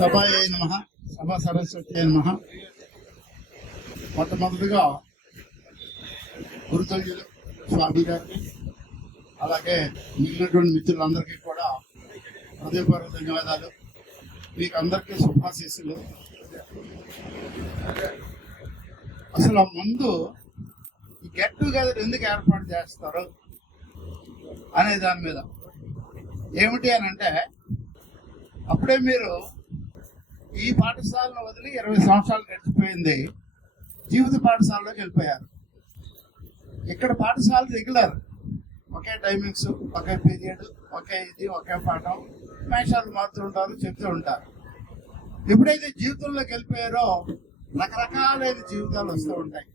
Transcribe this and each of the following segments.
సభాయ నమః సభా సరస్వతి నమః. మొట్టమొదటిగా గురుతుల్యులు స్వామి గారికి, అలాగే మిగిలినటువంటి మిత్రులందరికీ కూడా హృదయపూర్వక ధన్యవాదాలు. మీకు అందరికీ శుభాశీస్సులు. అసలు ముందు ఈ గెట్ టుగెదర్ ఎందుకు ఏర్పాటు చేస్తారు అనే దాని మీద ఏమిటి అని అంటే, అప్పుడే మీరు ఈ పాఠశాలను వదిలి 20 సంవత్సరాలు గడిచిపోయింది, జీవిత పాఠశాలలోకి వెళ్ళిపోయారు. ఇక్కడ పాఠశాల రెగ్యులర్, ఒకే టైమింగ్స్, ఒకే పీరియడ్, ఒకే పాఠం, మేషాలు మారుతూ ఉంటారు, చెప్తూ ఉంటారు. ఎప్పుడైతే జీవితంలోకి వెళ్ళిపోయారో రకరకాలైన జీవితాలు వస్తూ ఉంటాయి.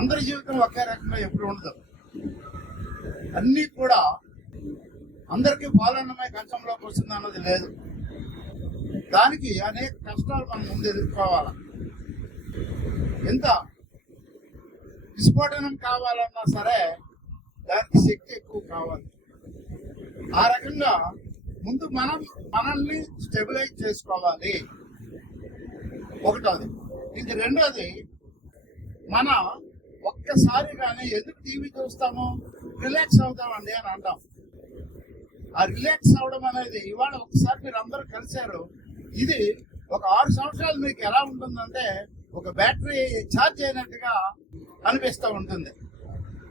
అందరి జీవితం ఒకే రకంగా ఎప్పుడు ఉండదు. అన్నీ కూడా అందరికీ పాలనమై కంచంలోకి వస్తుంది అన్నది లేదు. దానికి అనేక కష్టాలు మనం ముందు ఎదుర్కోవాలి. ఎంత విస్ఫోటనం కావాలన్నా సరే దానికి శక్తి ఎక్కువ కావాలి. ఆ రకంగా ముందు మనల్ని స్టెబిలైజ్ చేసుకోవాలి, ఒకటోది. ఇంక రెండోది, మన ఒక్కసారిగానే ఎందుకు టీవీ చూస్తాము, రిలాక్స్ అవుతామండి అని అంటాం. ఆ రిలాక్స్ అవడం అనేది ఇవాళ ఒకసారి మీరు అందరూ కలిశారు, ఇది ఒక 6 సంవత్సరాలు మీకు ఎలా ఉంటుందంటే ఒక బ్యాటరీ ఛార్జ్ అయినట్టుగా అనిపిస్తూ ఉంటుంది.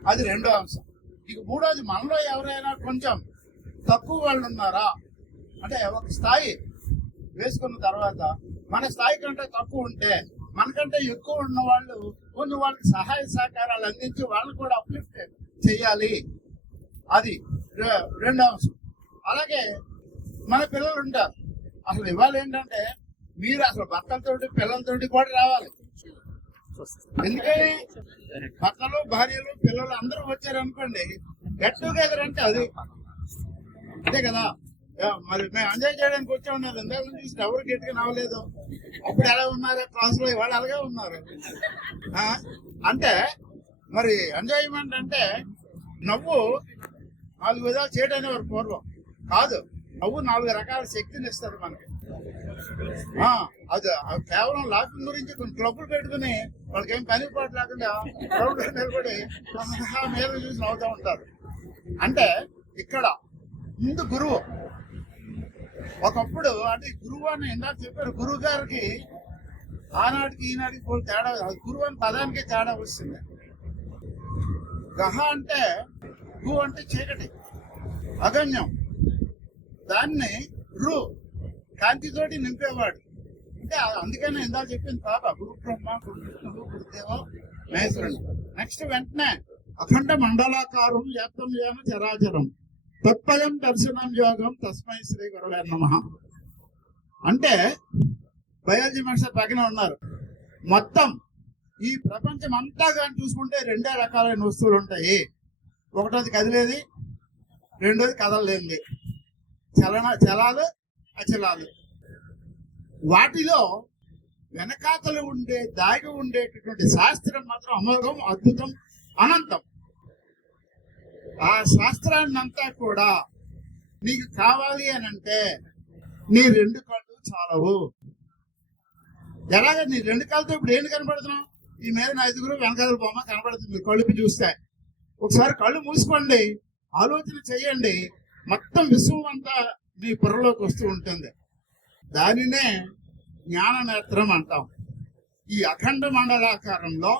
అది రెండో అంశం. ఇక మూడోది, మనలో ఎవరైనా కొంచెం తక్కువ వాళ్ళు ఉన్నారా అంటే, ఒక స్థాయి వేసుకున్న తర్వాత మన స్థాయి కంటే తక్కువ ఉంటే మనకంటే ఎక్కువ ఉన్న వాళ్ళు కొన్ని వాళ్ళకి సహాయ సహకారాలు అందించి వాళ్ళని కూడా అప్లిఫ్ట్ చేయాలి. అది రెండో అంశం. అలాగే మన పిల్లలు ఉంటారు. అసలు ఇవాళ ఏంటంటే, మీరు అసలు భర్తలతోటి పిల్లలతోటి కూడా రావాలి. ఎందుకని భర్తలు, భార్యలు, పిల్లలు అందరూ వచ్చారనుకోండి, గెట్ టుగెదర్ అంటే అది అంతే కదా. మరి మేము ఎంజాయ్ చేయడానికి వచ్చా ఉన్నారు, ఎందాక చూసి ఎవరు గట్టిగా నవ్వలేదు. అప్పుడు ఎలా ఉన్నారు క్లాస్ లో, ఇవాళ అలాగే ఉన్నారు. అంటే మరి ఎంజాయ్మెంట్ అంటే నవ్వు 4 విధాలు చేయడానికి వారు పూర్వం కాదు. నవ్వు 4 రకాల శక్తిని ఇస్తారు మనకి. అది కేవలం లాఫింగ్ గురించి కొన్ని క్లబ్బులు పెట్టుకుని వాళ్ళకి ఏం పని పాటు లేకుండా క్రౌడ్ నిలబడి మీద చూసి నవ్వుతూ ఉంటారు. అంటే ఇక్కడ ముందు గురువు, ఒకప్పుడు అంటే గురువు అని ఇందాక చెప్పారు, గురువు గారికి ఆనాటికి ఈనాటికి పోయి తేడా, గురువు అని పదానికే తేడా వస్తుంది. గహ అంటే గు అంటే చీకటి, అగమ్యం. దాన్ని రు కాంతితోటి నింపేవాడు. అంటే అందుకనే ఇందాక చెప్పింది పాప, గురు బ్రహ్మ, గురు విష్ణువు, గురుదేవ మహేశ్వరుడు. నెక్స్ట్ వెంటనే అఖండ మండలాకారం వ్యాప్తం చేయ చరాచరం తత్పయం దర్శనం యోగం తస్మై శ్రీ గురవే నమః. అంటే బయాలజీ మాస్టర్ పక్కన ఉన్నారు. మొత్తం ఈ ప్రపంచం అంతా కానీ చూసుకుంటే 2 రకాలైన వస్తువులు ఉంటాయి. ఒకటోది కదిలేది, రెండోది కదలలేనిది. చలాలు, అచలాలు. వాటిలో వెనకాతలు దాగి ఉండేటటువంటి శాస్త్రం మాత్రం అమోఘం, అద్భుతం, అనంతం. ఆ శాస్త్రాన్ని అంతా కూడా నీకు కావాలి అని అంటే నీ 2 కళ్ళు చాలవు. ఎలాగ నీ 2 కళ్ళతో ఇప్పుడు ఏంటి కనపడుతున్నావు? ఈ మీద 5 వెనకాతల బొమ్మ కనపడుతుంది కళ్ళుకి చూస్తే. ఒకసారి కళ్ళు మూసుకోండి, ఆలోచన చెయ్యండి, మొత్తం విశ్వం అంతా మీ పొరలోకి వస్తూ ఉంటుంది. దానినే జ్ఞాన నేత్రం అంటాం. ఈ అఖండ మండలాకారంలో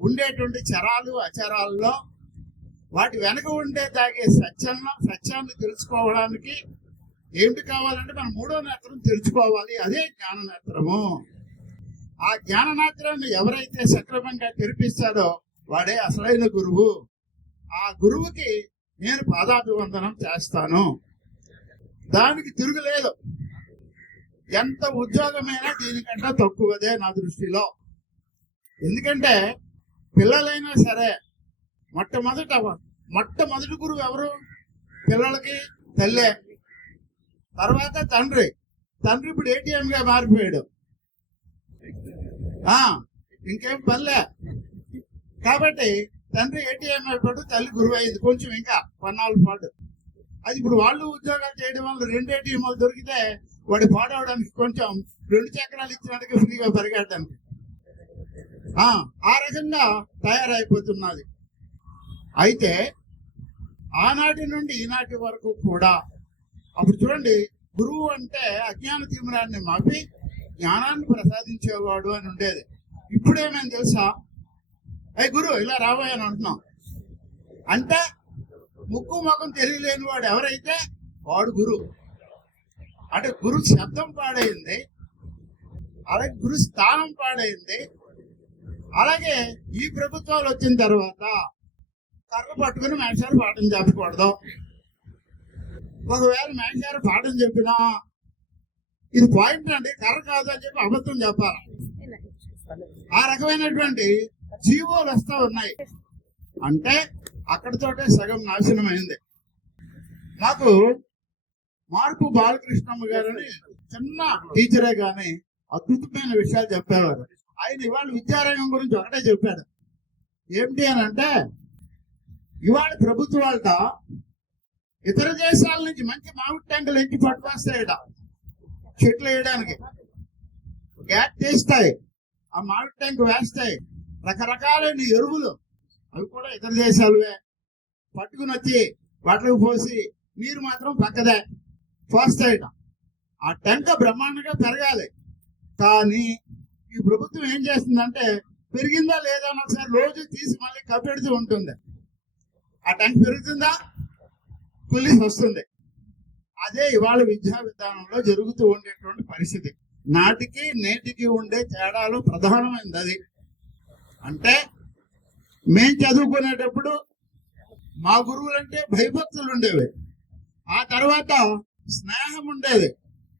ఉండేటువంటి చరాలు, అచరాల్లో వాటి వెనక ఉండే తాగే సత్యాన్ని తెలుసుకోవడానికి ఏమిటి కావాలంటే మనం 3వ నేత్రం తెరుచుకోవాలి. అదే జ్ఞాన నేత్రము. ఆ జ్ఞాన నేత్రాన్ని ఎవరైతే సక్రమంగా తెరిపిస్తాడో వాడే అసలైన గురువు. ఆ గురువుకి నేను పాదాభివందనం చేస్తాను. దానికి తిరుగులేదు. ఎంత ఉద్యోగమైనా దీనికంటే తక్కువదే నా దృష్టిలో. ఎందుకంటే పిల్లలైనా సరే మొట్టమొదటి గురువు ఎవరు? పిల్లలకి తల్లే, తర్వాత తండ్రి. ఇప్పుడు ATM గా మారిపోయాడు, ఇంకేం పనిలే. కాబట్టి తండ్రి ATM అయిపోయాడు, తల్లి గురువు అయింది. కొంచెం ఇంకా 14 పాటు. అది ఇప్పుడు వాళ్ళు ఉద్యోగాలు చేయడం వల్ల 2 ATMలు దొరికితే వాడు పాడవడానికి కొంచెం 2 చక్రాలు ఇచ్చినట్టుగా ఫ్రీగా పరిగెట్టడానికి ఆ రకంగా తయారైపోతున్నది. అయితే ఆనాటి నుండి ఈనాటి వరకు కూడా అప్పుడు చూడండి, గురువు అంటే అజ్ఞాన తిమిరాన్ని మాపి జ్ఞానాన్ని ప్రసాదించేవాడు అని ఉండేది. ఇప్పుడేమని తెలుసా, అయ్యి గురువు ఇలా రాబోయే అని అంటున్నాం. అంటే ముక్కు ముఖం తెలియలేని వాడు ఎవరైతే వాడు గురువు. అంటే గురు శబ్దం పాడైంది, అలాగే గురు స్థానం పాడైంది. అలాగే ఈ ప్రభుత్వాలు వచ్చిన తర్వాత కర్ర పట్టుకుని మేషారు పాఠం చెప్పకూడదు. ఒకవేళ మేషారు పాఠం చెప్పినా ఇది పాయింట్ అండి, కర్ర కాదు అని చెప్పి అబద్ధం చెప్పాలి. ఆ రకమైనటువంటి జీవోలు వస్తా ఉన్నాయి. అంటే అక్కడితోటే సగం నాశనమైంది. మాకు మార్పు బాలకృష్ణమ్మ గారని చిన్న టీచరే గాని అద్భుతమైన విషయాలు చెప్పేవారు. ఆయన ఇవాళ విద్యారంగం గురించి ఒకటే చెప్పాడు. ఏమిటి అని అంటే, ఇవాళ ప్రభుత్వాలట ఇతర దేశాల నుంచి మంచి మామిడి ట్యాంకులు ఎంచి పట్టుకొస్తాయట చెట్లు వేయడానికి. గ్యాట్ తీస్తాయి, ఆ మామిడి ట్యాంక్ వేస్తాయి. రకరకాలైన ఎరువులు అవి కూడా ఇతర దేశాలువే పట్టుకుని వచ్చి వాటికి పోసి నీరు మాత్రం పక్కదే పోస్తాయట. ఆ టెంక బ్రహ్మాండంగా పెరగాలి. కానీ ఈ ప్రభుత్వం ఏం చేస్తుందంటే, పెరిగిందా లేదా అని ఒకసారి రోజు తీసి మళ్ళీ కప్పెడుతూ ఉంటుంది. ఆ టెంక పెరుగుతుందా, పులిసి వస్తుంది. అదే ఇవాళ విద్యా విధానంలో జరుగుతూ ఉండేటువంటి పరిస్థితి. నాటికి నేటికి ఉండే తేడాలు ప్రధానమైనది అది. అంటే మేం చదువుకునేటప్పుడు మా గురువులంటే భయభక్తులు ఉండేవి, ఆ తర్వాత స్నేహం ఉండేది.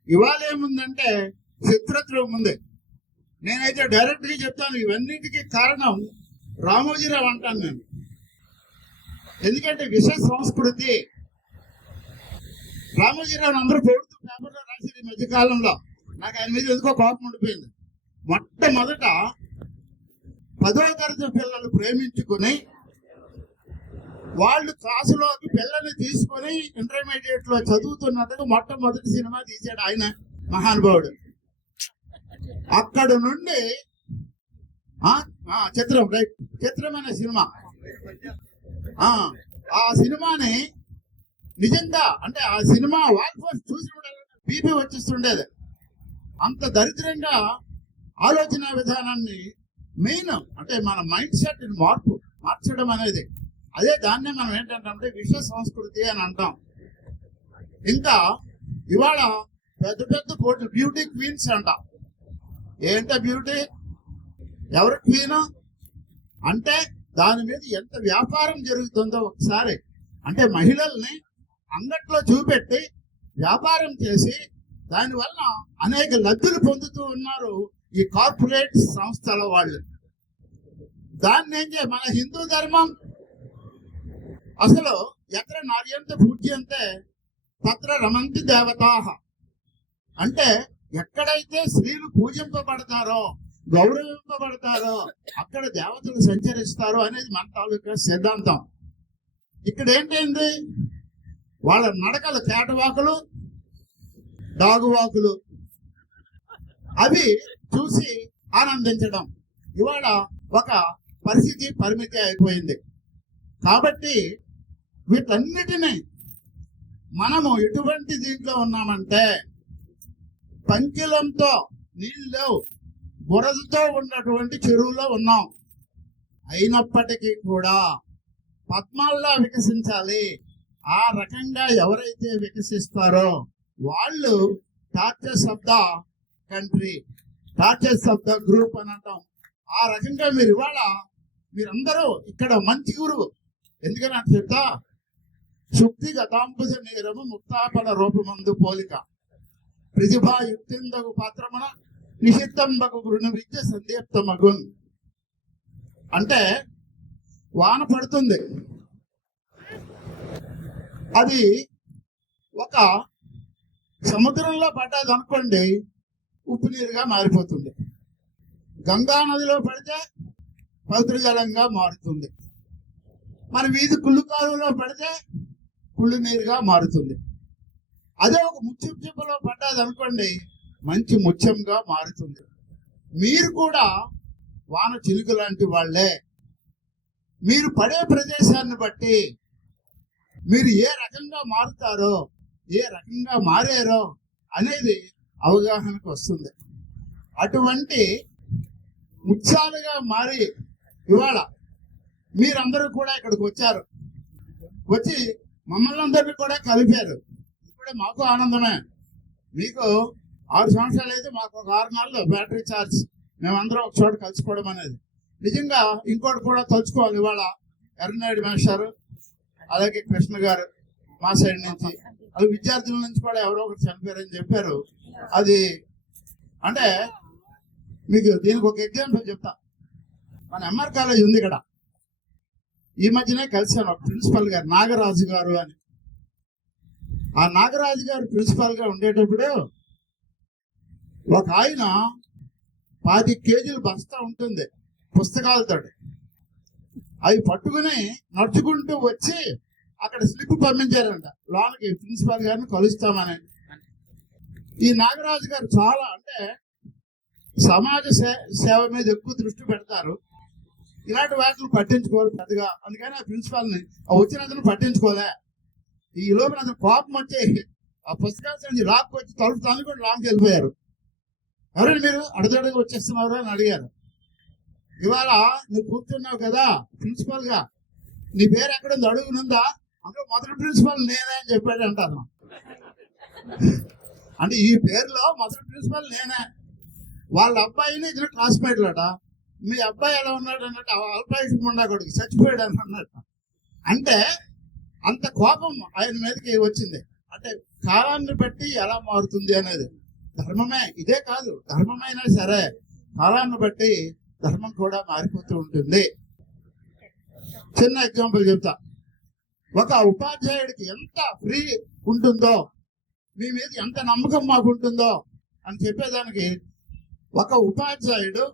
ఇవాళ ఏముందంటే శత్రుత్వం ఉంది. నేనైతే డైరెక్ట్ గా చెప్తాను, ఇవన్నిటికీ కారణం రామోజీరావు అంటాను నేను. ఎందుకంటే విష సంస్కృతి. రామోజీరావు అందరూ పొడుతూ పేపర్లో రాసేది ఈ మధ్య కాలంలో. నాకు ఆయన మీద ఎందుకో కోపం ఉండిపోయింది. మొట్టమొదట 10వ తరగతి పిల్లలు ప్రేమించుకుని వాళ్ళు క్లాసులోకి పిల్లల్ని తీసుకొని ఇంటర్మీడియట్ లో చదువుతున్నట్టుగా మొట్టమొదటి సినిమా తీశాడు ఆయన, మహానుభావుడు. అక్కడ నుండి చిత్రం, రైట్, చిత్రమైన సినిమా. ఆ సినిమాని నిజంగా అంటే ఆ సినిమా వాల్ చూసి బీపీ వచ్చేస్తుండేది. అంత దరిద్రంగా ఆలోచన విధానాన్ని మెయిన్ అంటే మన మైండ్ సెట్ మార్చడం అనేది, అదే దాన్నే మనం ఏంటంటే విశ్వ సంస్కృతి అని అంటాం. ఇంకా ఇవాళ పెద్ద పెద్ద కోట్లు బ్యూటీ క్వీన్స్ అంట. ఏంట బ్యూటీ, ఎవరి క్వీన్ అంటే దాని మీద ఎంత వ్యాపారం జరుగుతుందో ఒకసారి. అంటే మహిళల్ని అంగట్లో చూపెట్టి వ్యాపారం చేసి దానివల్ల అనేక లబ్ధులు పొందుతూ ఉన్నారు ఈ కార్పొరేట్ సంస్థల వాళ్ళు. దాన్ని ఏం చేయ, మన హిందూ ధర్మం అసలు ఎత్ర నార్యంత పూజ్యంతే తత్ర రమంతి దేవతాః. అంటే ఎక్కడైతే స్త్రీలు పూజింపబడతారో, గౌరవింపబడతారో అక్కడ దేవతలు సంచరిస్తారో అనేది మన తాలూకా సిద్ధాంతం. ఇక్కడ ఏంటైంది, వాళ్ళ నడకలు కేటవాకులు, డాగువాకులు అవి చూసి ఆనందించడం ఇవాళ ఒక పరిస్థితి, పరిమితి అయిపోయింది. కాబట్టి వీటన్నిటినీ మనము ఎటువంటి దీంట్లో ఉన్నామంటే, పంకిలంతో నీళ్ళు బురదతో ఉన్నటువంటి చెరువులో ఉన్నాం. అయినప్పటికీ కూడా పద్మాల్లా వికసించాలి. ఆ రకంగా ఎవరైతే వికసిస్తారో వాళ్ళు tortures of the country, tortures of the group అని అంటాం. ఆ రకంగా మీరు ఇవాళ మీరందరూ ఇక్కడ మంచి గురువు. ఎందుకని నాకు చెప్తా, శుక్తి గతాంబుజ నేరము ముక్తాపల రూపమందు పోలిక ప్రతిభా యుక్తిందగు పాత్రమున నిషిద్ధంబకు గృణ విద్య సందీప్తమగున్. అంటే వాన పడుతుంది, అది ఒక సముద్రంలో పడ్డది అనుకోండి, ఉప్పు నీరుగా మారిపోతుంది. గంగా నదిలో పడితే పవిత్ర జలంగా మారుతుంది. మన వీధి కుళ్ళు కాలువలో పడితే కుళ్ళు నీరుగా మారుతుంది. అదే ఒక ముత్యం చిప్పలో పడ్డది అనుకోండి, మంచి ముత్యంగా మారుతుంది. మీరు కూడా వాన చిలుక లాంటి వాళ్ళే. మీరు పడే ప్రదేశాన్ని బట్టి మీరు ఏ రకంగా మారుతారో, ఏ రకంగా మారారో అనేది అవగాహనకు వస్తుంది. అటువంటి ముత్యాలుగా మారి ఇవాళ మీరందరూ కూడా ఇక్కడికి వచ్చారు. వచ్చి మమ్మల్ని అందరినీ కూడా కలిపారు. ఇప్పుడే మాకు ఆనందమే. మీకు 6 సంవత్సరాలు అయితే మాకు ఒక 6 నెలలు బ్యాటరీ ఛార్జ్, మేమందరం ఒక చోట కలుసుకోవడం అనేది నిజంగా. ఇంకోటి కూడా తలుచుకోవాలి. ఇవాళ ఎర్రనాయుడు మాస్టారు, అలాగే కృష్ణ గారు మా సైడ్ నుంచి, అది విద్యార్థుల నుంచి కూడా ఎవరో ఒకటి చనిపోయారని చెప్పారు. అది అంటే మీకు దీనికి ఒక ఎగ్జాంపుల్ చెప్తా. మన ఎంఆర్ కాలేజ్ ఉంది ఇక్కడ. ఈ మధ్యనే కలిసాను ఒక ప్రిన్సిపల్ గారు, నాగరాజు గారు అని. ఆ నాగరాజు గారు ప్రిన్సిపల్ గా ఉండేటప్పుడు ఒక ఆయన 10 కేజీలు బస్తా ఉంటుంది పుస్తకాలతో, అవి పట్టుకుని నడుచుకుంటూ వచ్చి అక్కడ స్లిప్ పంపించారంట లోనకి, ప్రిన్సిపాల్ గారిని కలుస్తామని. ఈ నాగరాజు గారు చాలా అంటే సమాజ సేవ మీద ఎక్కువ దృష్టి పెడతారు. ఇలాంటి వాటిని పట్టించుకోవాలి పెద్దగా. అందుకని ఆ ప్రిన్సిపాల్ని వచ్చినందుకు పట్టించుకోలే. ఈ లోపల అతను కోపం వచ్చి ఆ పుస్తకాలు లాక్కొచ్చి తలుపు తనుకొని లాంకి వెళ్ళిపోయారు. ఎవరండి మీరు అడగడగా వచ్చేస్తున్నారు అని అడిగారు. ఇవాళ నువ్వు కూర్చున్నావు కదా ప్రిన్సిపల్ గా, నీ పేరు ఎక్కడుంది అడుగునుందా? అందులో మొదటి ప్రిన్సిపల్ నేనే అని చెప్పాడు అంటారు. అంటే ఈ పేరులో మొదటి ప్రిన్సిపల్ నేనే. వాళ్ళ అబ్బాయిని ఇద్దరు క్లాస్మేట్లు అట. మీ అబ్బాయి ఎలా ఉన్నాడు అన్నట్టు అల్పాయుష్ ముండా కొడుకు చచ్చిపోయాడు అని అన్నట్టు. అంటే అంత కోపం ఆయన మీదకి వచ్చింది. అంటే కాలాన్ని బట్టి ఎలా మారుతుంది అనేది ధర్మమే. ఇదే కాదు, ధర్మమైనా సరే కాలాన్ని బట్టి ధర్మం కూడా మారిపోతూ ఉంటుంది. చిన్న ఎగ్జాంపుల్ చెప్తా. ఒక ఉపాధ్యాయుడికి ఎంత ఫ్రీ ఉంటుందో, మీ మీద ఎంత నమ్మకం మాకుంటుందో అని చెప్పేదానికి, ఒక ఉపాధ్యాయుడు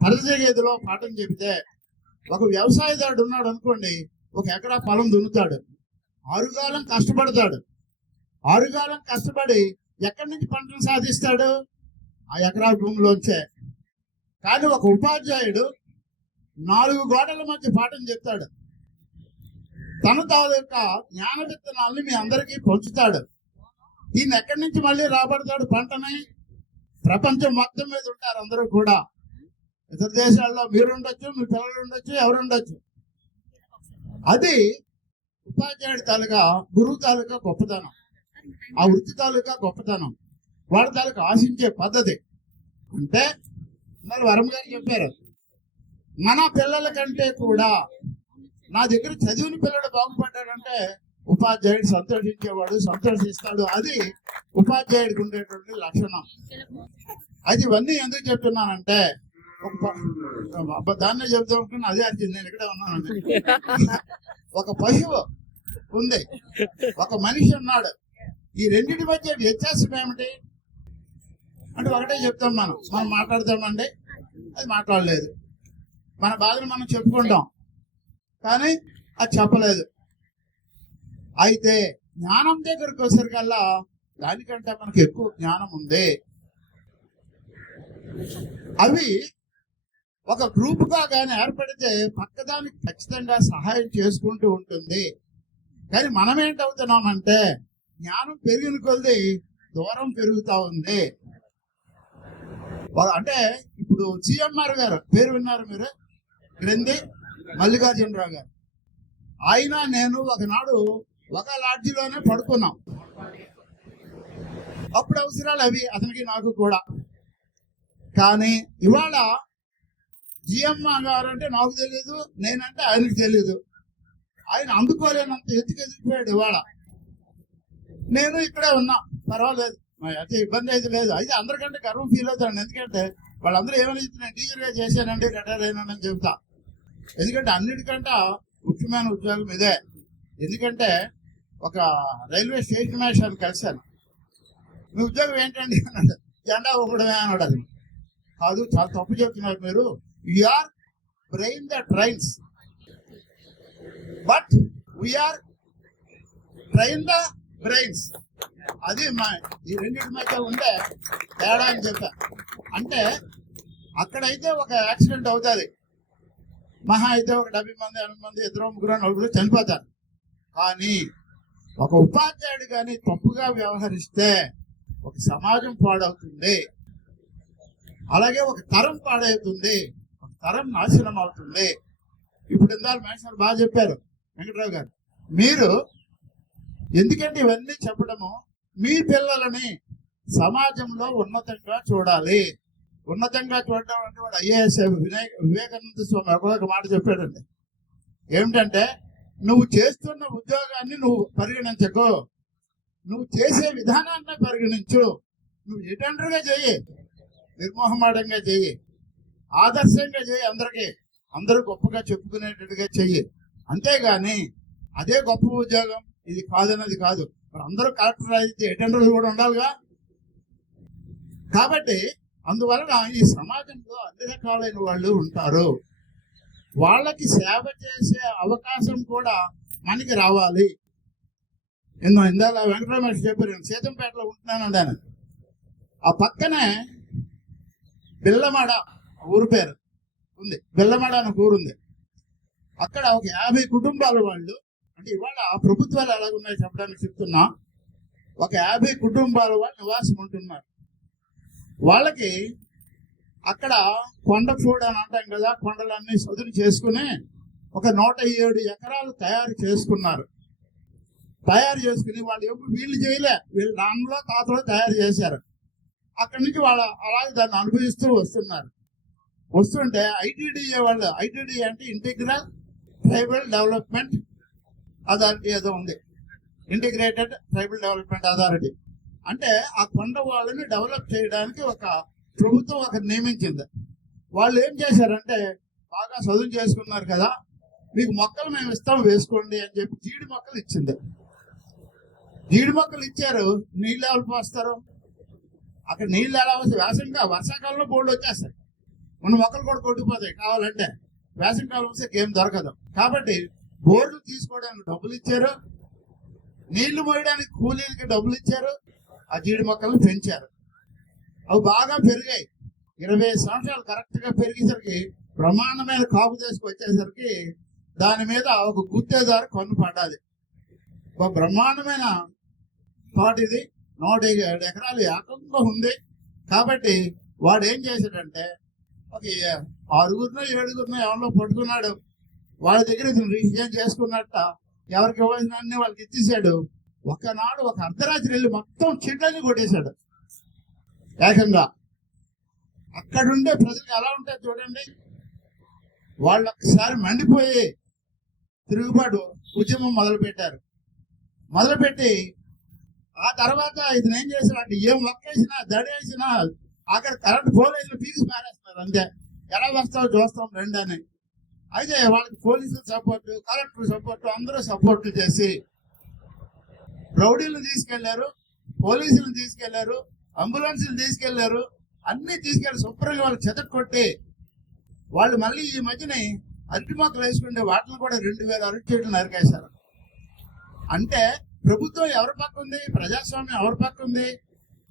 పరజగేదిలో పాఠం చెబితే, ఒక వ్యవసాయదారుడు ఉన్నాడు అనుకోండి, 1 ఎకరా పొలం దున్నుతాడు, 6 కాలం కష్టపడతాడు. 6 కాలం కష్టపడి ఎక్కడి నుంచి పంటను సాధిస్తాడు? ఆ ఎకరా భూమిలోంచే. కానీ ఒక ఉపాధ్యాయుడు 4 గోడల మధ్య పాఠం చెప్తాడు. తన తాలూకా జ్ఞాన విత్తనాల్ని మీ అందరికీ పంచుతాడు. ఈయన ఎక్కడి నుంచి మళ్ళీ రాబడతాడు పంటని? ప్రపంచం మొత్తం మీద ఉంటారు అందరూ కూడా. ఇతర దేశాల్లో మీరు ఉండొచ్చు, మీ పిల్లలు ఉండొచ్చు, ఎవరు ఉండొచ్చు. అది ఉపాధ్యాయుడి తాలూకా, గురువు తాలూకా గొప్పతనం, ఆ వృత్తి తాలూకా గొప్పతనం, వాళ్ళ తాలూకా ఆశించే పద్ధతి. అంటే వరం గారు చెప్పారు, మన పిల్లల కంటే కూడా నా దగ్గర చదివిన పిల్లడు బాగుపడ్డాడంటే ఉపాధ్యాయుడు సంతోషించేవాడు, సంతోషిస్తాడు. అది ఉపాధ్యాయుడికి ఉండేటువంటి లక్షణం. అది ఇవన్నీ ఎందుకు చెప్తున్నానంటే, దాన్నే చెప్తాం అనుకున్నా, అదే అర్థం. నేను ఇక్కడే ఉన్నానండి. ఒక పశువు ఉంది, ఒక మనిషి ఉన్నాడు. ఈ రెండింటి మధ్య వ్యత్యాసం ఏమిటి అంటే ఒకటే చెప్తాం. మనం మాట్లాడతామండి, అది మాట్లాడలేదు. మన బాధను మనం చెప్పుకుంటాం, కానీ అది చెప్పలేదు. అయితే జ్ఞానం దగ్గరకు వచ్చేసరికల్లా దానికంటే మనకు ఎక్కువ జ్ఞానం ఉంది. అవి ఒక గ్రూప్ గా కానీ ఏర్పడితే పక్కదానికి ఖచ్చితంగా సహాయం చేసుకుంటూ ఉంటుంది. కానీ మనం ఏంటవుతున్నామంటే, జ్ఞానం పెరిగిన కొద్ది దూరం పెరుగుతా ఉంది. అంటే ఇప్పుడు సిఎంఆర్ గారు పేరు విన్నారు మీరు, గ్రంథి మల్లికార్జునరావు గారు. ఆయన నేను ఒకనాడు ఒక లాడ్జిలోనే పడుకున్నాం. అప్పుడు అవసరాలు అవి అతనికి నాకు కూడా. కానీ ఇవాళ జిఎంఆర్ గారు అంటే నాకు తెలీదు, నేనంటే ఆయనకు తెలీదు. ఆయన అందుకోలేనంత ఎత్తుకెదిగిపోయాడు. ఇవాళ నేను ఇక్కడే ఉన్నా, పర్వాలేదు, అయితే ఇబ్బంది అయితే లేదు. అయితే అందరికంటే గర్వం ఫీల్ అవుతాను. ఎందుకంటే వాళ్ళందరూ ఏమైనా నేను టీచర్ గా చేశానండి, రిటైర్ అయినానని చెబుతా. ఎందుకంటే అన్నిటికంటే ముఖ్యమైన ఉద్యోగం ఇదే. ఎందుకంటే ఒక రైల్వే స్టేషన్ మేషాన్ని కలిశాను. మీ ఉద్యోగం ఏంటండి అన్నాడు. జెండా ఊపడమే అన్నాడు. అది కాదు, చాలా తప్పు చెప్తున్నారు మీరు. We're brain the trains, but we're train the brains. అది ఈ రెండింటి మధ్య ఉండే తేడా అని చెప్పా. అంటే అక్కడైతే ఒక యాక్సిడెంట్ అవుతుంది, మహా అయితే ఒక 70 మంది 80 మంది 2 3 4 చనిపోతారు. కానీ ఒక ఉపాధ్యాయుడు కానీ తప్పుగా వ్యవహరిస్తే ఒక సమాజం పాడవుతుంది, అలాగే ఒక తరం పాడవుతుంది, ఒక తరం నాశనం అవుతుంది. ఇప్పుడు ఇందాక మేషాలు బాగా చెప్పారు వెంకటరావు గారు. మీరు ఎందుకంటే ఇవన్నీ చెప్పడము, మీ పిల్లలని సమాజంలో ఉన్నతంగా చూడాలి. ఉన్నతంగా చూడడం అంటే వాడు ఐఏఎస్ వివేకానంద స్వామి ఒక మాట చెప్పాడండి. ఏమిటంటే, నువ్వు చేస్తున్న ఉద్యోగాన్ని నువ్వు పరిగణించకు, నువ్వు చేసే విధానాన్ని పరిగణించు. నువ్వు ఎటెండర్గా చెయ్యి, నిర్మోహమాడంగా చెయ్యి, ఆదర్శంగా చెయ్యి, అందరూ గొప్పగా చెప్పుకునేటట్టుగా చెయ్యి. అంతేగాని అదే గొప్ప ఉద్యోగం ఇది కాదన్నది కాదు. మరి అందరూ కలెక్టర్ అయితే అటెండర్లు కూడా ఉండాలిగా. కాబట్టి అందువలన ఈ సమాజంలో అన్ని రకాలైన వాళ్ళు ఉంటారు. వాళ్ళకి సేవ చేసే అవకాశం కూడా మనకి రావాలి. ఇందాక వెంకటరమేష్ చెప్పారు, నేను సీతంపేటలో ఉంటున్నానండి ఆయన. ఆ పక్కనే బిల్లమాడ ఊరు పేరు ఉంది, బిల్లమాడ అని ఊరుంది. అక్కడ ఒక 50 కుటుంబాల వాళ్ళు, అంటే ఇవాళ ఆ ప్రభుత్వాలు ఎలాగున్నాయో చెప్పడానికి చెప్తున్నా, ఒక 50 కుటుంబాల వాళ్ళు నివాసం ఉంటున్నారు. వాళ్ళకి అక్కడ కొండపూడి అని అంటాం కదా, కొండలన్నీ సదును చేసుకుని ఒక 107 ఎకరాలు తయారు చేసుకున్నారు. తయారు చేసుకుని వాళ్ళు ఎప్పుడు వీళ్ళు చేయలే, వీళ్ళు నాన్నలో తాతలో తయారు చేశారు. అక్కడి నుంచి వాళ్ళు అలాగే దాన్ని అనుభవిస్తూ వస్తుంటే ఐటీడీఏ వాళ్ళు, ఐటీడీఏ అంటే ఇంటిగ్రల్ ట్రైబల్ డెవలప్మెంట్ అథారిటీ ఏదో ఉంది, ఇంటిగ్రేటెడ్ ట్రైబల్ డెవలప్మెంట్ అథారిటీ. అంటే ఆ కొండ వాళ్ళని డెవలప్ చేయడానికి ఒక ప్రభుత్వం ఒకరు నియమించింది. వాళ్ళు ఏం చేశారంటే, బాగా చదువు చేసుకున్నారు కదా, మీకు మొక్కలు మేము ఇస్తాం వేసుకోండి అని చెప్పి జీడి మొక్కలు ఇచ్చింది. జీడి మొక్కలు ఇచ్చారు, నీళ్ళు ఎవరు పోస్తారు? అక్కడ నీళ్ళు ఎలా వస్తాయి? వర్షాకాలంలో బోర్డు వచ్చేస్తాయి, మన మొక్కలు కూడా కొట్టుకుపోతాయి. కావాలంటే వేసవికాలం వస్తే ఏం దొరకదు. కాబట్టి బోర్డు తీసుకోవడానికి డబ్బులు ఇచ్చారు, నీళ్లు మోయడానికి కూలీలకి డబ్బులు ఇచ్చారు, ఆ జీడి మొక్కలను పెంచారు. అవి బాగా పెరిగాయి. 20 సంవత్సరాలు కరెక్ట్ గా పెరిగేసరికి బ్రహ్మాండమైన కాపు వచ్చేసరికి దాని మీద ఒక గుత్తేదారు కన్ను పడ్డాది. ఒక బ్రహ్మాండమైన తోట ఇది, 107 ఎకరాలు ఏకంగా ఉంది. కాబట్టి వాడు ఏం చేశాడంటే, ఒక 6గురినో 7గురినో ఎవరిలో పట్టుకున్నాడు. వాళ్ళ దగ్గర రిజిస్ట్రేషన్ చేసుకున్నట్ట ఎవరికి ఇవ్వాల్సిన అన్ని వాళ్ళకి ఇచ్చేసాడు. ఒకనాడు ఒక అర్ధరాత్రి వెళ్ళి మొత్తం చెట్లని కొట్టేశాడు ఏకంగా. అక్కడుండే ప్రజలకు ఎలా ఉంటాయి చూడండి. వాళ్ళు ఒక్కసారి మండిపోయి తిరుగుబాటు ఉద్యమం మొదలుపెట్టి ఆ తర్వాత ఇతను ఏం చేశాడంటే, ఏం ఒక్కేసినా దడేసినా అక్కడ కరెంట్ పోలీసులు పీకి మారేస్తున్నారు. అంతే, ఎలా వస్తావో చూస్తాం రండి అని. అయితే వాళ్ళకి పోలీసులు సపోర్టు, కలెక్టర్ సపోర్టు, అందరూ సపోర్టు చేసి రౌడీలను తీసుకెళ్లారు, పోలీసులను తీసుకెళ్లారు, అంబులెన్సులు తీసుకెళ్లారు, అన్ని తీసుకెళ్లి శుభ్రంగా వాళ్ళు చెతక్కొట్టి వాళ్ళు మళ్ళీ ఈ మధ్యనే అరటి మొక్కలు వేసుకుంటే వాటిని కూడా 2000 అరటి చెట్లు నరికేశారు. అంటే ప్రభుత్వం ఎవరి పక్క ఉంది? ప్రజాస్వామ్యం ఎవరి పక్క ఉంది?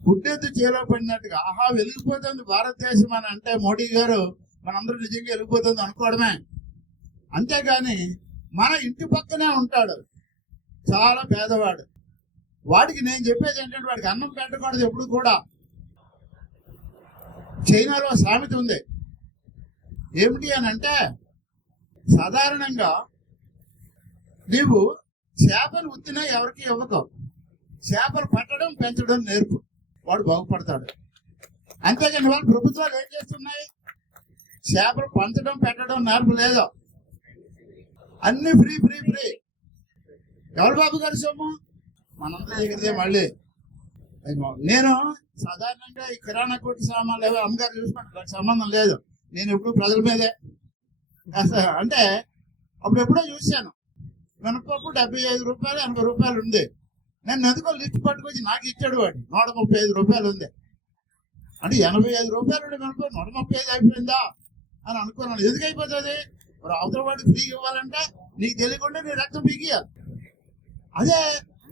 గుడ్డెద్దు చేలో పడినట్టుగా ఆహా వెలిగిపోతుంది భారతదేశం అని అంటే మోడీ గారు మనందరూ నిజంగా వెలిగిపోతుంది అనుకోవడమే. అంతేగాని మన ఇంటి పక్కనే ఉంటాడు చాలా పేదవాడు, వాడికి నేను చెప్పేది ఏంటంటే, వాడికి అన్నం పెట్టకూడదు ఎప్పుడు కూడా. చైనాలో సామెత ఉంది, ఏమిటి అని అంటే, సాధారణంగా నీవు చేపలు ఉత్తినా ఎవరికి ఇవ్వకు, చేపలు పట్టడం పెంచడం నేర్పు, వాడు బాగుపడతాడు. అంతేగాని వాళ్ళు ప్రభుత్వాలు ఏం చేస్తున్నాయి? చేపలు పంచడం పెట్టడం నేర్పు లేదు, అన్ని ఫ్రీ ఫ్రీ ఫ్రీ. ఎవరు బాబు గారి సొమ్ము? మనందరూ దగ్గరదే. మళ్ళీ నేను సాధారణంగా ఈ కిరాణా కొట్టి సామాన్లు ఏవో అమ్మగారు చూసుకుంటారు, సంబంధం లేదు. నేను ఎప్పుడు ప్రజల మీదే అంటే అప్పుడు ఎప్పుడో చూశాను, మినపప్పు 75 రూపాయలు 80 రూపాయలు ఉంది. నేను ఎందుకో లిస్ట్ పట్టుకొచ్చి నాకు ఇచ్చాడు వాడు, 135 రూపాయలు ఉంది. అంటే 85 రూపాయలు మినపప్పు 135 అయిపోయిందా అని అనుకున్నాను. ఎందుకు అయిపోతుంది? అవతల వాడికి ఫ్రీగా ఇవ్వాలంటే నీకు తెలియకుండా నీ రక్తం పీకియాలి. అదే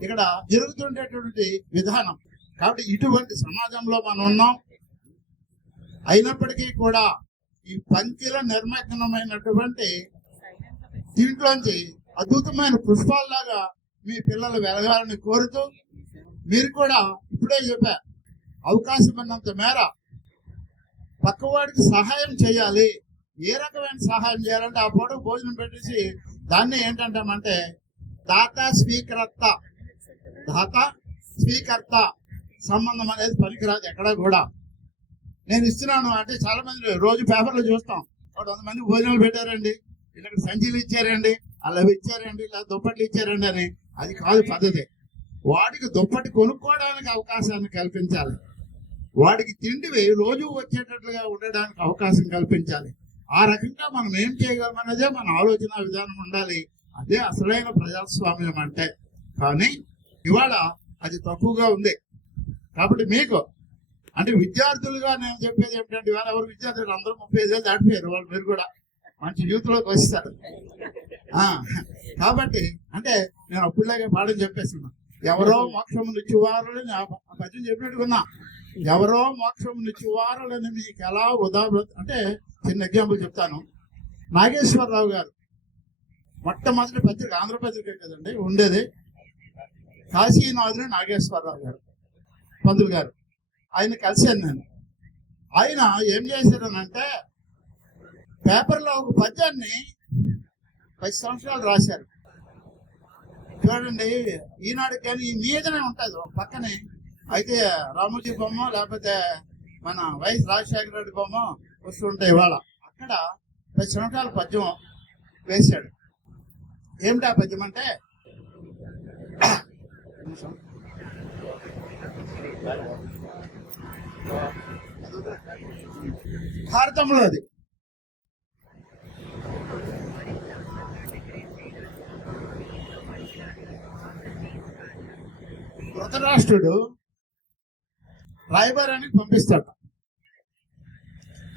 ఇక్కడ జరుగుతుండేటువంటి విధానం. కాబట్టి ఇటువంటి సమాజంలో మనం ఉన్నాం. అయినప్పటికీ కూడా ఈ పంక్తిలో నిర్మగ్నమైనటువంటి దీంట్లోంచి అద్భుతమైన పుష్పాల్లాగా మీ పిల్లలు వెలగాలని కోరుతూ, మీరు కూడా ఇప్పుడే చెప్పా, అవకాశం ఉన్నంత మేర పక్కవాడికి సహాయం చేయాలి. ఏ రకమైన సహాయం చేయాలంటే ఆ పూట భోజనం పెట్టేసి దాన్ని ఏంటంటామంటే దాత స్వీకర్త, దాత స్వీకర్త సంబంధం అనేది పనికిరాదు ఎక్కడా కూడా. నేను ఇస్తున్నాను అంటే చాలా మంది రోజు పేపర్లో చూస్తాం, 100 మంది భోజనాలు పెట్టారండి, ఇక్కడ సంచులు ఇచ్చారండి, అలా ఇచ్చారండి, ఇలా దుప్పట్లు ఇచ్చారండి అని. అది కాదు పద్ధతి. వాడికి దుప్పటి కొనుక్కోవడానికి అవకాశాన్ని కల్పించాలి. వాడికి తిండివి రోజు వచ్చేటట్లుగా ఉండడానికి అవకాశం కల్పించాలి. ఆ రకంగా మనం ఏం చేయగలం అన్నదే మన ఆలోచన విధానం ఉండాలి. అదే అసలైన ప్రజాస్వామ్యం అంటే. కానీ ఇవాళ అది తక్కువగా ఉంది. కాబట్టి మీకు అంటే విద్యార్థులుగా నేను చెప్పేది ఏమిటంటే, ఇవాళ ఎవరు విద్యార్థులు అందరూ 35 ఏళ్ళు దాటిపోయారు. వాళ్ళు మీరు కూడా మంచి యూత్ లోకి వస్తారు. కాబట్టి అంటే నేను అప్పుడులాగే పాఠం చెప్పేస్తున్నా, ఎవరో మోక్షము నిచ్చువారులని ఆ పద్యం చెప్పినట్టుకున్నా. ఎవరో మోక్షము నిచ్చువారులని మీకు ఎలా ఉదాహరణ అంటే చిన్న ఎగ్జాంపుల్ చెప్తాను. నాగేశ్వరరావు గారు మొట్టమొదటి పత్రిక, ఆంధ్రపత్రిక కదండి ఉండేది, కాశీనాథుని నాగేశ్వరరావు గారు పంతులు గారు. ఆయన కలిశాను నేను. ఆయన ఏం చేశారనంటే పేపర్లో ఒక పద్యాన్ని 10 సంవత్సరాలు రాశారు. చూడండి, ఈనాడు కానీ ఈ మీదనే ఉంటుంది పక్కనే. అయితే రామోజీ బొమ్మ లేకపోతే మన వైఎస్ రాజశేఖర రెడ్డి బొమ్మ వస్తుంటాయి. ఇవాళ అక్కడ 10 సంవత్సరాల పద్యం వేశాడు. ఏమిటా పద్యం అంటే, భారతంలో అది ధృతరాష్ట్రుడు రాయబారానికి పంపిస్తాడు.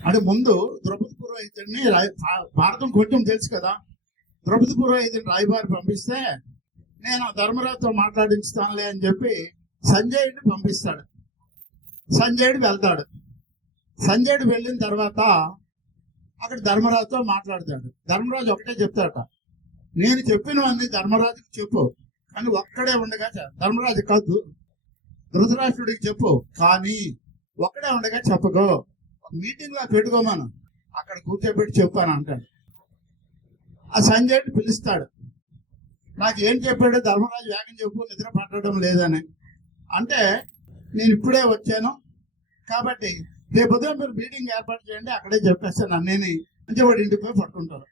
అంటే ముందు ద్రౌపది పురోహితుడిని, భారతం కొంచెం తెలుసు కదా, ద్రౌపది పురోహితుడిని రాయబారి పంపిస్తే నేను ధర్మరాజుతో మాట్లాడించుతానులే అని చెప్పి సంజయుడిని పంపిస్తాడు. సంజయుడు వెళ్తాడు. సంజయుడు వెళ్ళిన తర్వాత అక్కడ ధర్మరాజుతో మాట్లాడతాడు. ధర్మరాజు ఒకటే చెప్తాడట, నేను చెప్పినవన్నీ ధర్మరాజుకి చెప్పు, కానీ ఒక్కడే ఉండగా ధర్మరాజు కాదు ధృతరాష్ట్రుడికి చెప్పు, కానీ ఒక్కడే ఉండగా చెప్పకో, మీటింగ్ లో పెట్టుకోమను, అక్కడ కూర్చోబెట్టి చెప్పాను అంటాడు. ఆ సంజయుడిని పిలుస్తాడు. నాకు ఏం చెప్పాడు ధర్మరాజు, వేగం చెప్పు, నిద్ర పట్టడం లేదని. అంటే నేను ఇప్పుడే వచ్చాను కాబట్టి రేపు ఉదయం మీరు మీటింగ్ ఏర్పాటు చేయండి, అక్కడే చెప్పేస్తాను అన్నీ అంటే వాడు ఇంటికి పోయి పట్టుకుంటాడు.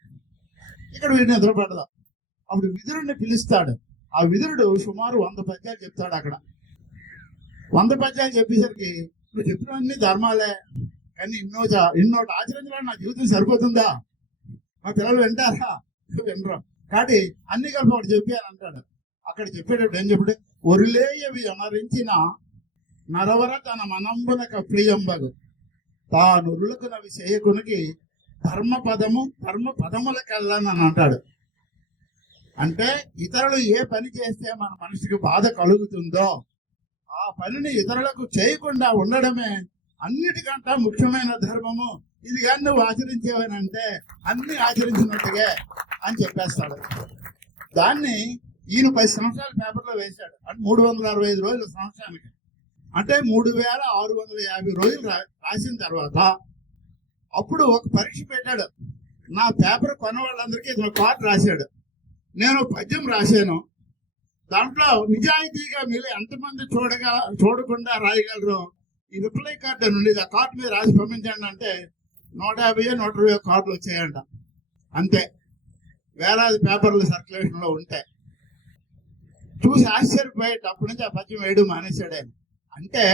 ఇక్కడ వీడిని నిద్ర పడదాం. అప్పుడు విదురుడిని పిలుస్తాడు. ఆ విదురుడు సుమారు 100 పద్యాలు చెప్తాడు. అక్కడ 100 పద్యాలు చెప్పేసరికి నువ్వు చెప్పినవన్నీ ధర్మాలే, కానీ ఇన్నోటి ఆచరించడానికి నా జీవితం సరిపోతుందా, మా పిల్లలు వింటారా, వినరు, కాబట్టి అన్ని కలిపి ఒకటి చెప్పాను అంటాడు. అక్కడ చెప్పేటప్పుడు ఏం చెప్పాడు, ఒరిలేయవి అనరించిన నరవర తన మనంబునక ప్రియంబగు తానురులకునవి చేయకునికి ధర్మ పదములకెళ్ళని అని అంటాడు. అంటే ఇతరులు ఏ పని చేస్తే మన మనసుకి బాధ కలుగుతుందో ఆ పనిని ఇతరులకు చేయకుండా ఉండడమే అన్నిటికంటే ముఖ్యమైన ధర్మము. ఇది కానీ నువ్వు ఆచరించేవనంటే అన్ని ఆచరించినట్టుగా అని చెప్పేస్తాడు. దాన్ని ఈయన 10 సంవత్సరాల పేపర్లో వేశాడు. అంటే 365 రోజులు సంవత్సరానికి, అంటే 3650 రోజులు రాసిన తర్వాత అప్పుడు ఒక పరీక్ష పెట్టాడు. నా పేపర్ కొన్న వాళ్ళందరికీ ఇతను కార్డు రాశాడు. నేను పద్యం రాశాను, దాంట్లో నిజాయితీగా మీరు ఎంతమంది చూడకుండా రాయగలరు, ఈ రిప్లై కార్డు అని ఉండేది, ఆ కార్డు మీద రాసి పంపించండి అంటే 150-120 కార్డులు వచ్చాయంట. అంతే, వేలాది పేపర్లు సర్క్యులేషన్ లో ఉంటాయి. చూసి ఆశ్చర్యపోయేట అప్పటి నుంచి ఆ పద్యం వేయడం మానేశాడు. అంటే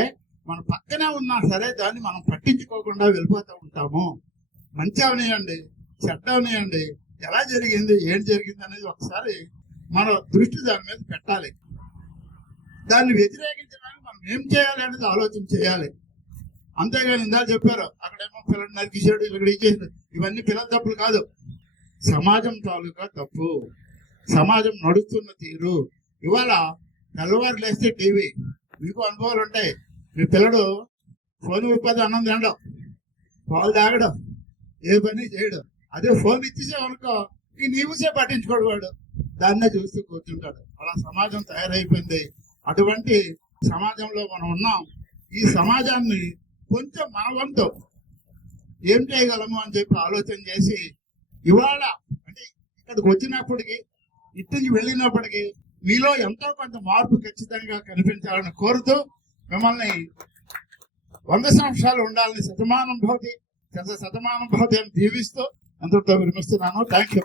మన పక్కనే ఉన్నా సరే దాన్ని మనం పట్టించుకోకుండా వెళ్ళిపోతూ ఉంటాము. మంచి అవనియండి, చెడ్డ అవనియండి, ఎలా జరిగింది, ఏం జరిగింది అనేది ఒకసారి మన దృష్టి దాని మీద పెట్టాలి. దాన్ని వ్యతిరేకించడానికి మనం ఏం చేయాలి అనేది ఆలోచన చేయాలి. అంతేగాని ఇందా చెప్పారు, అక్కడేమో పిల్లలు నరికిసాడు, ఇక్కడ ఇచ్చేసాడు, ఇవన్నీ పిల్లల తప్పులు కాదు, సమాజం తాలూకా తప్పు, సమాజం నడుస్తున్న తీరు. ఇవాళ తెల్లవారు లేస్తే టీవీ. మీకు అనుభవాలు ఉంటాయి. మీ పిల్లడు ఫోన్ విప్పది అన్నం తినడం, పాలు తాగడం, ఏ పని చేయడం. అదే ఫోన్ ఇచ్చేసామనుకో ఈ న్యూసే పట్టించుకోడు వాడు, దాన్నే చూస్తూ కూర్చుంటాడు. అలా సమాజం తయారైపోయింది. అటువంటి సమాజంలో మనం ఉన్నాం. ఈ సమాజాన్ని కొంచెం మన వంతు ఏం చేయగలము అని చెప్పి ఆలోచన చేసి ఇవాళ అంటే ఇక్కడికి వచ్చినప్పటికీ ఇటు నుంచి వెళ్ళినప్పటికీ మీలో ఎంతో కొంత మార్పు ఖచ్చితంగా కనిపించాలని కోరుతూ మిమ్మల్ని 100 సంవత్సరాలు ఉండాలని శతమానం భవతి అని దీవిస్తూ అందరితో విరమిస్తున్నాను. Thank you.